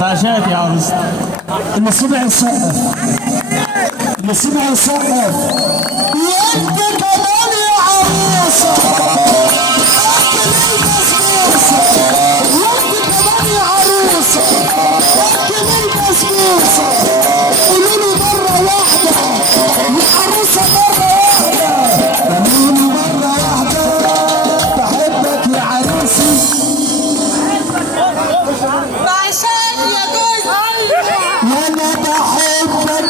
باشات يا عروس اللي سمع يسقف، اللي سمع يسقف. وانت كمان يا عروسه اكل البسبوسه، وانت كمان يا عروسه اكل البسبوسه. قولوا له مره واحده يا عروسه، مره واحده، قولوا له مره واحده بحبك يا عروسي. عشان يا جوز وانا بحبك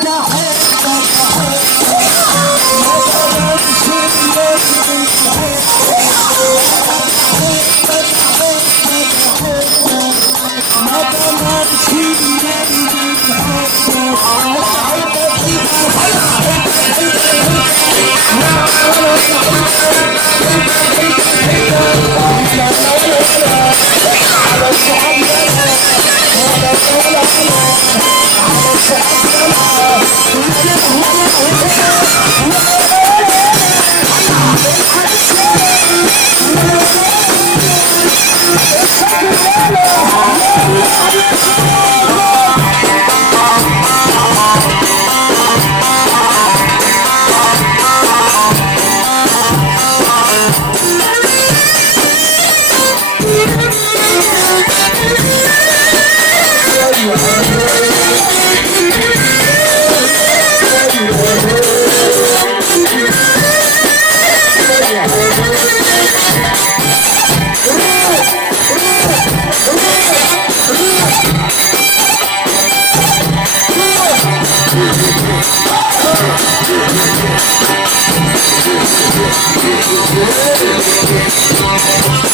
Thank you.